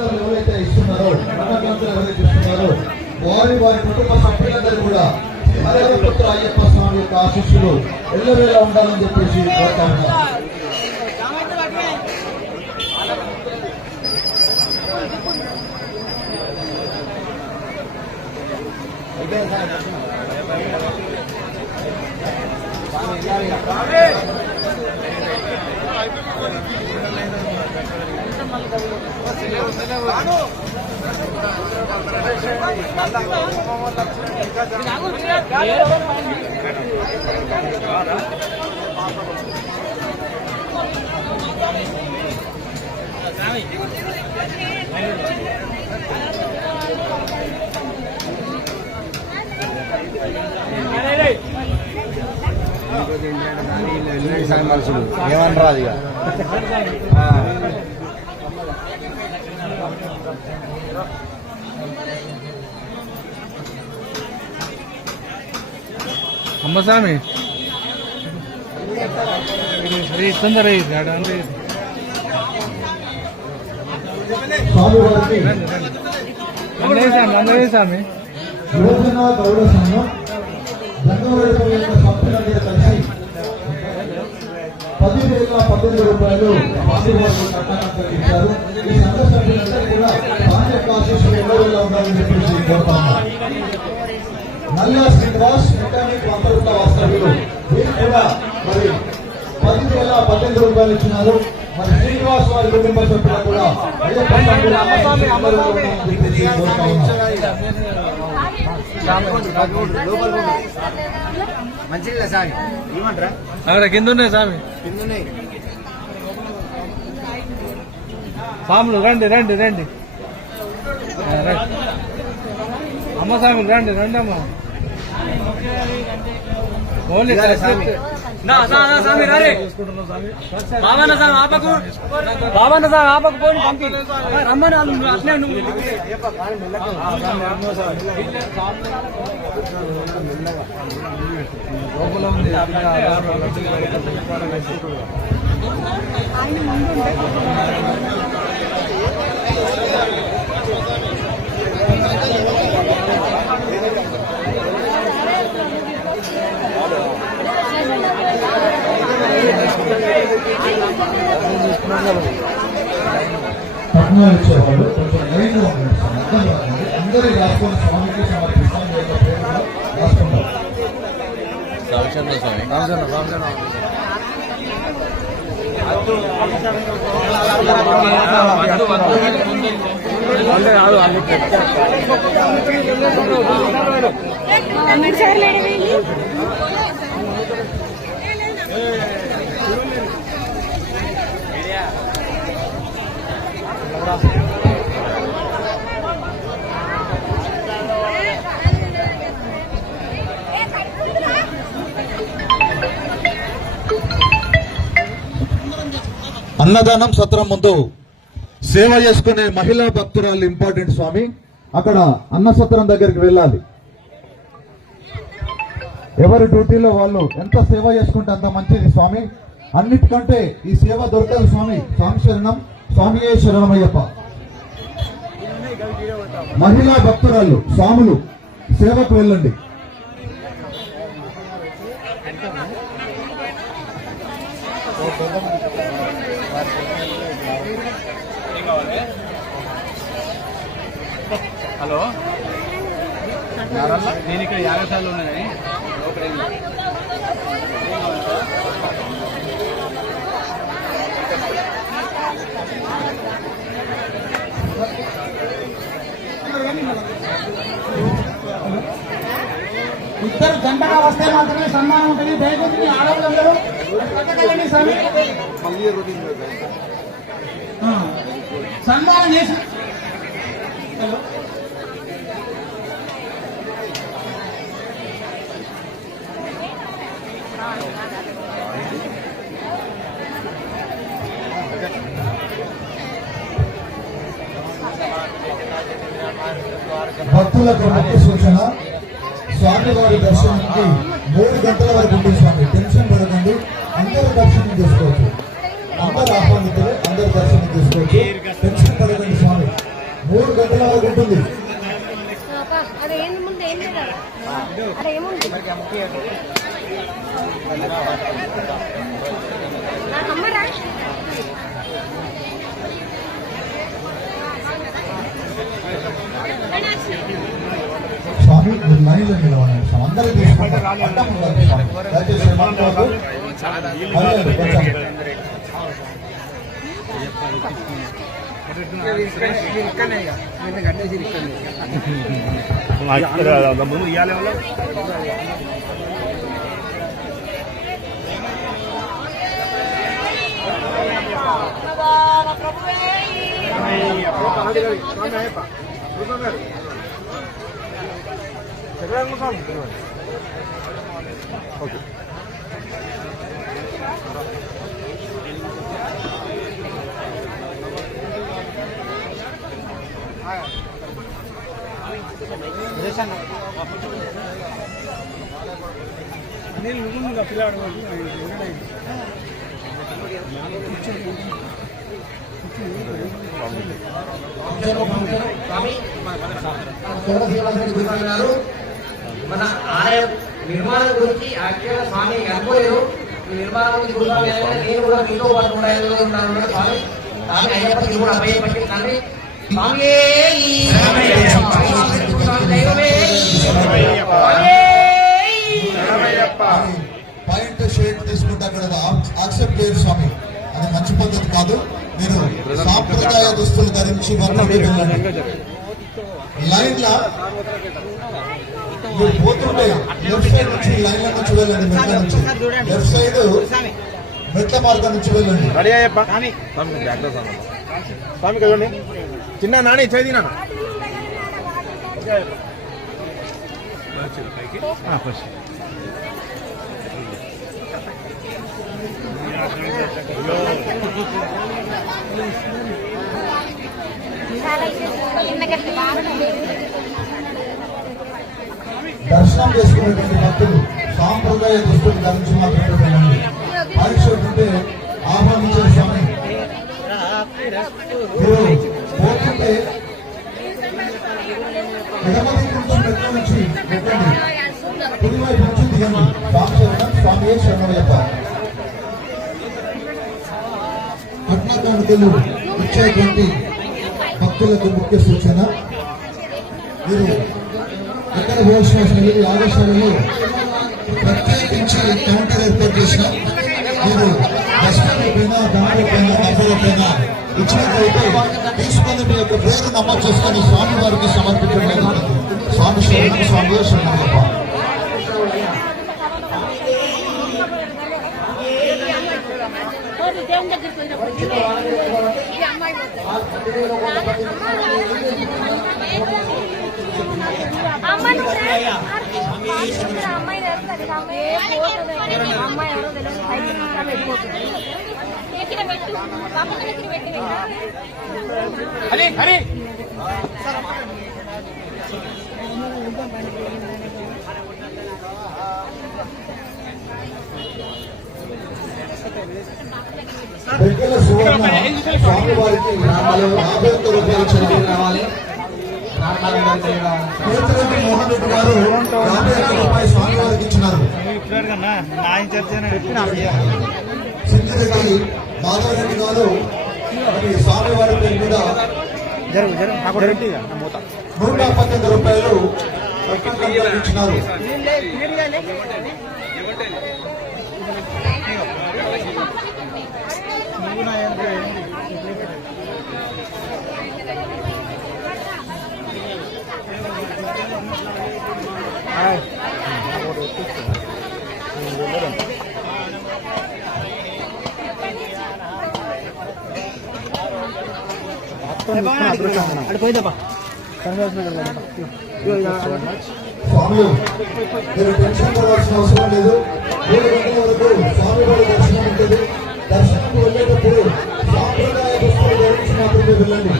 ఇక్కడ ఎవరైతే ఇస్తున్నారో అన్నదాతలు ఎవరైతే ఇస్తున్నారో వారి వారి కుటుంబ సభ్యులందరూ కూడా హరిహరపుత్ర అయ్యప్ప స్వామి యొక్క ఆశీస్సులు ఎల్లవేళ ఉండాలని చెప్పేసి కోరుతా ఉన్నారు ఏమనరా ఇక? అమ్మస్వామి ఇది తొందర స్వామి యువజన గౌరవ సంఘం రంగవైపు యొక్క సభ్యులందరూ కలిసి పది వేల పద్దెనిమిది రూపాయలు స్వామి ఈ సంఘ సభ్యులందరూ కూడా పాండ్య యొక్క ఉండాలని చెప్పేసి కోరుతాము నల్లా శ్రీనివాస్ మెకానిక్ వంద రూపాయల వాస్తవ్యులు. వీరు కూడా మరి పది వేల పద్దెనిమిది రూపాయలు ఇచ్చినారు. మరి శ్రీనివాస్ వారి కుటుంబ సభ్యులు కూడా స్వామి మంచిగా సామి. ఏమంటారా? అక్కడ కింద ఉన్నాయి స్వామి కిందనే స్వాములు రండి రండి రండి. అమ్మ స్వాములు రండి రండి అమ్మ ఓన్లీ ఇవాళ స్వామి. చూసుకుంటున్నాం స్వామి బాబాన్న స్వామి ఆపకు. బాబాన్న స్వామి ఆపకు పోని పంపి. రమ్మని వాళ్ళు అట్లే నువ్వు. లోపల ఉంది. పట్నాలు ఇచ్చేవాళ్ళు కొంచెం లైన్గా ఉండండి స్వామి. అర్థం కాదండి అందరూ రాసుకొని స్వామికి సమర్పిస్తాం మీ యొక్క ప్రేమలో రాసుకుంటాం అన్నట్టు అన్నదానం సత్రం ముందు సేవ చేసుకునే మహిళా భక్తురాలు ఇంపార్టెంట్ స్వామి. అక్కడ అన్న సత్రం దగ్గరికి వెళ్ళాలి. ఎవరి డ్యూటీలో వాళ్ళు ఎంత సేవ చేసుకుంటే అంత మంచిది స్వామి. అన్నిటికంటే ఈ సేవ దొరకదు స్వామి. స్వామి శరణం. స్వామియే శరణమయ్యప్ప మహిళా భక్తురాలు స్వాములు సేవకు వెళ్ళండి. హలో. నేను ఇక్కడ యాగశాలలో ఉన్నాయి ఇద్దరు జంటగా వస్తే మాత్రమే సన్మానం ఉంటుంది. దయచేసి మీ ఆడవాళ్ళందరూ సన్మానం చేసి టెన్షన్ పడకండి. అందరూ దర్శనం చేసుకోవచ్చు. అందరు ఆహ్వానితులు అందరు దర్శనం చేసుకోవచ్చు. టెన్షన్ పడకండి స్వామి. మూడు గంటల వరకు ఉంటుంది. Thank you. ముందు స్వామి మీరు లైన్లో నిలవండి స్వామి అందరూ తీసుకుంటారు దయచేసి ఓకే నేను కొంచెం. ముందు కూర్చొని మన ఆలయ నిర్మాణం గురించి యాక్చువల్గా స్వామి అనుకోలేదు. ఈ నిర్మాణం గురించి ఏదైనా నేను కూడా మీతో పాటు ఉండాలి ఉన్నాను స్వామి. స్వామి అయ్యప్ప ఇది కూడా అభయపట్టి తండ్రి. స్వామి పాయింట్ షేడ్ తీసుకుంటే అక్కడ యాక్సెప్ట్ చేయరు స్వామి. అది మంచి పద్ధతి కాదు. మీరు సాంప్రదాయ దుస్తులు ధరించి వెళ్ళండి లైన్ లా మీరు పోతుంటే లెఫ్ట్ సైడ్ నుంచి లైన్లో నుంచి వెళ్ళండి మెట్ల నుంచి. లెఫ్ట్ సైడ్ మెట్ల మార్గం నుంచి వెళ్ళండి. స్వామి కదండి. చిన్న నాని చేది నాన్న. ఎందుకంటే బాగా దర్శనం చేసుకునేటువంటి భక్తులు సాంప్రదాయ దుస్తులు ధరించి మాత్రమే వెళ్ళండి పాయింట్ ఉంటే ఆహ్వానించిన స్వామి. మీరు పోతుంటే ఎడమ నుంచి మెట్ల నుంచి పెట్టండి కుడివైపు నుంచి దిగండి. స్వామి స్వామి శరణయ్యప్ప ఇచ్చేటువంటి భక్తులకు ముఖ్య సూచన మీరు లేదు యాగశాలలో ప్రత్యేకించి కౌంటర్ ఏర్పాటు చేసిన మీరు బస్టాండ్ పైన దాని పైన డబ్బుల పైన ఇచ్చినట్లయితే తీసుకొని మీ యొక్క పేరు నమోదు చేసుకొని స్వామి వారికి సమర్పించడం జరుగుతుంది. స్వామి శరణం స్వామి శరణయ్యప్ప దేవుని దగ్గరికి పోయినప్పుడు అమ్మాయి అమ్మాయి అమ్మాయి అమ్మాయి ఎవరో తెలియదు పైకి వెళ్ళిపోతుంది ఎక్కిన పెట్టు పాపకి ఎక్కిన పెట్టి హరి హరి వెంకల సువర్ణ స్వామి వారికి యాభై ఒక్క రూపాయలు చెల్లి రావాలి కేతిరెడ్డి మోహన్ రెడ్డి గారు యాభై ఒక్క రూపాయలు స్వామి వారికి ఇచ్చినారు రెడ్డి గారు మరి స్వామి వారి పేరు మీద నూట పద్దెనిమిది రూపాయలు ఇచ్చినారు. స్వామి మీరు టెన్షన్ పడాల్సిన అవసరం లేదు మూడు గంటల వరకు స్వామి వారి దర్శనం ఉంటుంది దర్శనంకు వెళ్ళేటప్పుడు సాంప్రదాయ దుస్తులు ధరించి వెళ్ళండి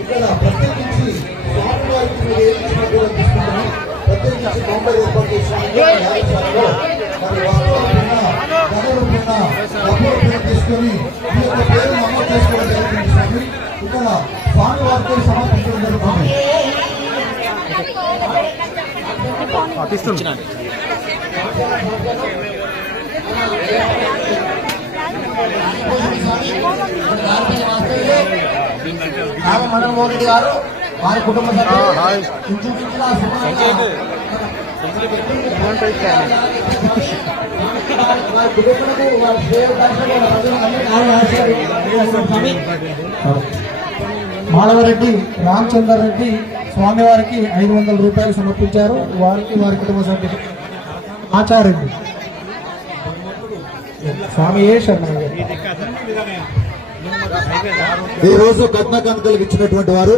ఇక్కడ ప్రత్యేకించి స్వామివారికి ప్రత్యేకించి బొమ్మలు రామ మనమోహన్ రెడ్డి గారు వారి కుటుంబ సభ్యులు. వారి కుటుంబకు వారి. మాధవరెడ్డి రామచందర్ రెడ్డి స్వామివారికి ఐదు వందల రూపాయలు సమర్పించారు. వారికి వారి కుటుంబ సభ్యులు. ఆచార్యుడు స్వామి ఏ శరణయ్య ఈ రోజు కట్న కానుకలకు ఇచ్చినటువంటి వారు